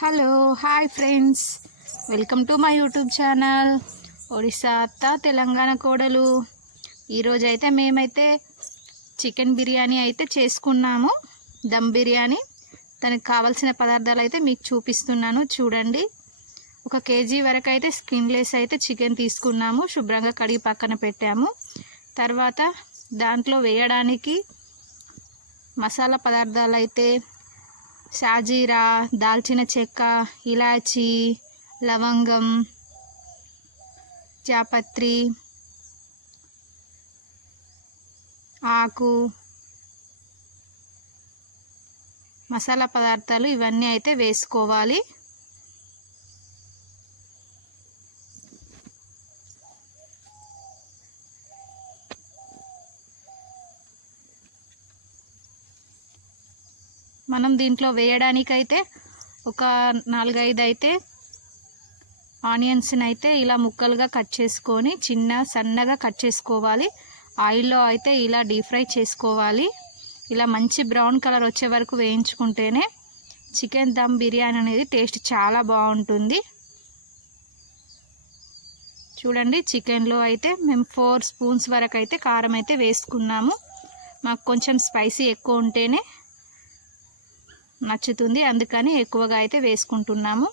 Hello hi friends. Welcome to my YouTube channel. Odisha అత్త తెలంగాణ కోడలు. ఈరోజైతే అయితే మేమైతే చికెన్ బిర్యానీ అయితే చేసుకున్నాము. దమ్ బిర్యానీ. దానికి కావాల్సిన పదార్థాలు అయితే మీకు చూపిస్తున్నాను చూడండి. ఒక కేజీ వరకు అయితే స్కిన్లెస్ అయితే చికెన్ తీసుకున్నాము. శుభ్రంగా కడిగి పక్కన పెట్టాము. తర్వాత దాంట్లో వేయడానికి మసాలా పదార్థాలు అయితే షాజీరా దాల్చిన చెక్క ఇలాచి లవంగం జాపత్రి ఆకు మసాలా పదార్థాలు ఇవన్నీ అయితే వేసుకోవాలి. మనం దీంట్లో వేయడానికైతే ఒక నాలుగైదు అయితే ఆనియన్స్ని అయితే ఇలా ముక్కలుగా కట్ చేసుకొని చిన్న సన్నగా కట్ చేసుకోవాలి. ఆయిల్లో అయితే ఇలా డీప్ ఫ్రై చేసుకోవాలి. ఇలా మంచి బ్రౌన్ కలర్ వచ్చే వరకు వేయించుకుంటేనే చికెన్ దమ్ బిర్యానీ అనేది టేస్ట్ చాలా బాగుంటుంది. చూడండి చికెన్లో అయితే మేము ఫోర్ స్పూన్స్ వరకు అయితే కారం అయితే వేసుకున్నాము. మాకు కొంచెం స్పైసీ ఎక్కువ ఉంటేనే నచ్చుతుంది. అందుకని ఎక్కువగా అయితే వేసుకుంటున్నాము.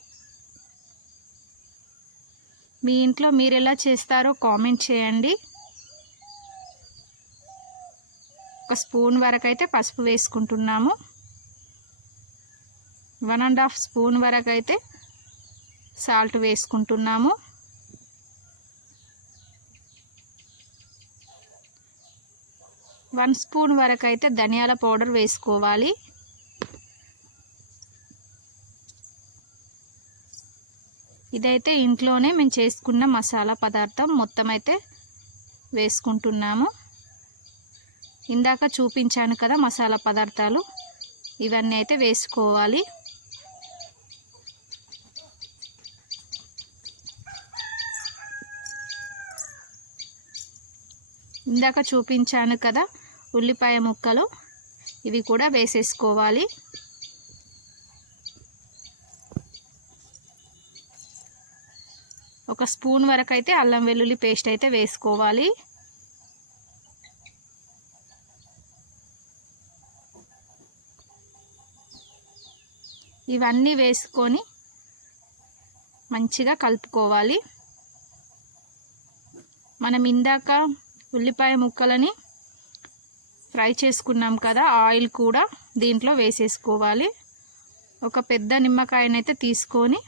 మీ ఇంట్లో మీరు ఎలా చేస్తారో కామెంట్ చేయండి. ఒక స్పూన్ వరకు అయితే పసుపు వేసుకుంటున్నాము. వన్ అండ్ హాఫ్ స్పూన్ వరకు అయితే సాల్ట్ వేసుకుంటున్నాము. వన్ స్పూన్ వరకు అయితే ధనియాల పౌడర్ వేసుకోవాలి. ఇదైతే ఇంట్లోనే మేము చేసుకున్న మసాలా పదార్థం మొత్తం అయితే వేసుకుంటున్నాము. ఇందాక చూపించాను కదా మసాలా పదార్థాలు. ఇవన్నీ అయితే వేసుకోవాలి. ఇందాక చూపించాను కదా ఉల్లిపాయ ముక్కలు. ఇవి కూడా వేసేసుకోవాలి. ఒక స్పూన్ వరకు అయితే అల్లం వెల్లుల్లి పేస్ట్ అయితే వేసుకోవాలి. ఇవన్నీ వేసుకొని మంచిగా కలుపుకోవాలి. మనం ఇందాక ఉల్లిపాయ ముక్కలని ఫ్రై చేసుకున్నాం కదా ఆయిల్ కూడా దీంట్లో వేసేసుకోవాలి. ఒక పెద్ద నిమ్మకాయనైతే తీసుకొని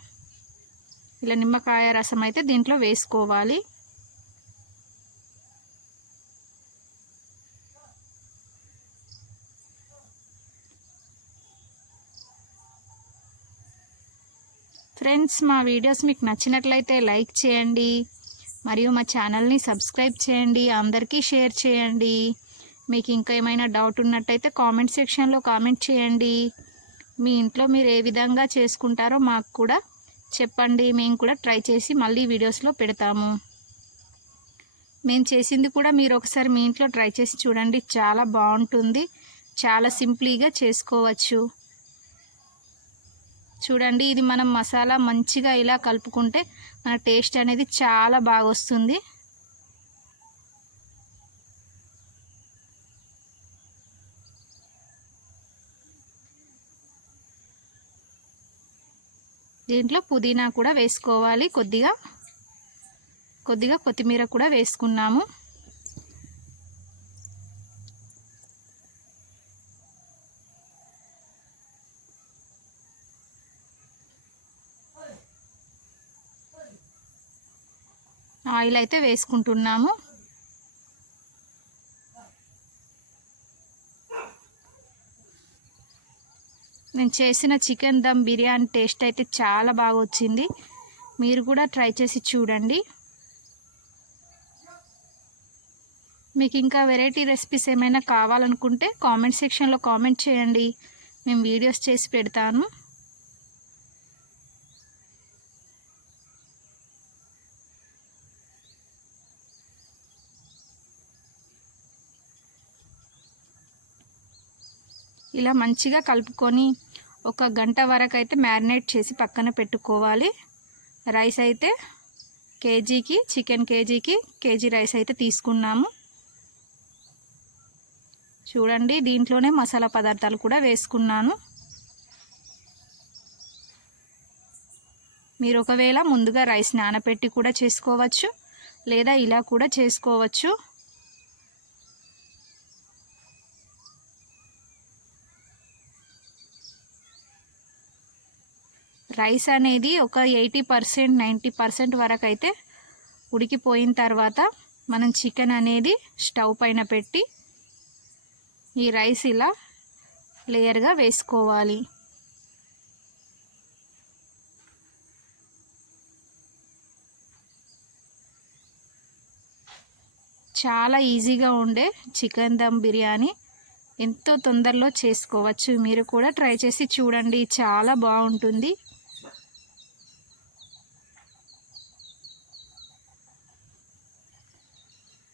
ఇలా నిమ్మకాయ రసం అయితే దీంట్లో వేసుకోవాలి. ఫ్రెండ్స్ మా వీడియోస్ మీకు నచ్చినట్లయితే లైక్ చేయండి మరియు మా ఛానల్ని సబ్స్క్రైబ్ చేయండి అందరికీ షేర్ చేయండి. మీకు ఇంకా ఏమైనా డౌట్ ఉన్నట్టయితే కామెంట్ సెక్షన్లో కామెంట్ చేయండి. మీ ఇంట్లో మీరు ఏ విధంగా చేసుకుంటారో మాకు కూడా చెప్పండి మేము కూడా ట్రై చేసి మళ్ళీ వీడియోస్లో పెడతాము. మేము చేసింది కూడా మీరు ఒకసారి మీ ఇంట్లో ట్రై చేసి చూడండి చాలా బాగుంటుంది. చాలా సింప్లీగా చేసుకోవచ్చు. చూడండి ఇది మనం మసాలా మంచిగా ఇలా కలుపుకుంటే మన టేస్ట్ అనేది చాలా బాగా వస్తుంది దీంట్లో పుదీనా కూడా వేసుకోవాలి. కొద్దిగా కొద్దిగా కొత్తిమీర కూడా వేసుకున్నాము. ఆయిల్ అయితే వేసుకుంటున్నాము. నేను చేసిన చికెన్ దమ్ బిర్యానీ టేస్ట్ అయితే చాలా బాగా వచ్చింది మీరు కూడా ట్రై చేసి చూడండి. మీకు ఇంకా వెరైటీ రెసిపీస్ ఏమైనా కావాలనుకుంటే కామెంట్ సెక్షన్లో కామెంట్ చేయండి. మేము వీడియోస్ చేసి పెడతాను. ఇలా మంచిగా కలుపుకొని ఒక గంట వరకు అయితే మ్యారినేట్ చేసి పక్కన పెట్టుకోవాలి. రైస్ అయితే కేజీకి చికెన్ కేజీకి కేజీ రైస్ అయితే తీసుకున్నాము. చూడండి దీంట్లోనే మసాలా పదార్థాలు కూడా వేసుకున్నాను. మీరు ఒకవేళ ముందుగా రైస్ నానపెట్టి కూడా చేసుకోవచ్చు లేదా ఇలా కూడా చేసుకోవచ్చు. రైస్ అనేది ఒక ఎయిటీ పర్సెంట్ నైంటీ పర్సెంట్ వరకు అయితే ఉడికిపోయిన తర్వాత మనం చికెన్ అనేది స్టవ్ పైన పెట్టి ఈ రైస్ ఇలా లేయర్గా వేసుకోవాలి. చాలా ఈజీగా ఉండే చికెన్ దమ్ బిర్యానీ ఎంతో తొందరలో చేసుకోవచ్చు. మీరు కూడా ట్రై చేసి చూడండి. చాలా బాగుంటుంది.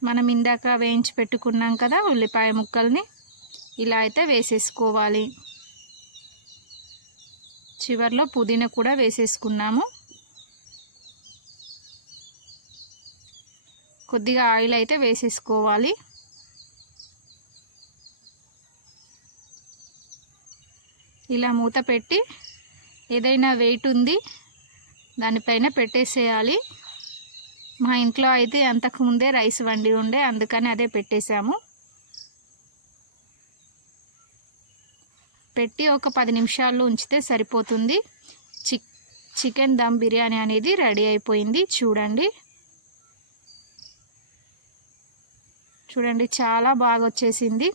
మనం ఇందాక వేయించి పెట్టుకున్నాం కదా ఉల్లిపాయ ముక్కల్ని ఇలా అయితే వేసేసుకోవాలి. చివర్లో పుదీనా కూడా వేసేసుకున్నాము. కొద్దిగా ఆయిల్ అయితే వేసేసుకోవాలి. ఇలా మూత పెట్టి ఏదైనా వెయిట్ ఉంది దానిపైన పెట్టేసేయాలి. మా ఇంట్లో అయితే అంతకుముందే రైస్ వండి ఉండే అందుకని అదే పెట్టేశాము. పెట్టి ఒక పది నిమిషాలు ఉంచితే సరిపోతుంది. చిక్ చికెన్ దమ్ బిర్యానీ అనేది రెడీ అయిపోయింది. చూడండి. చూడండి చాలా బాగా వచ్చేసింది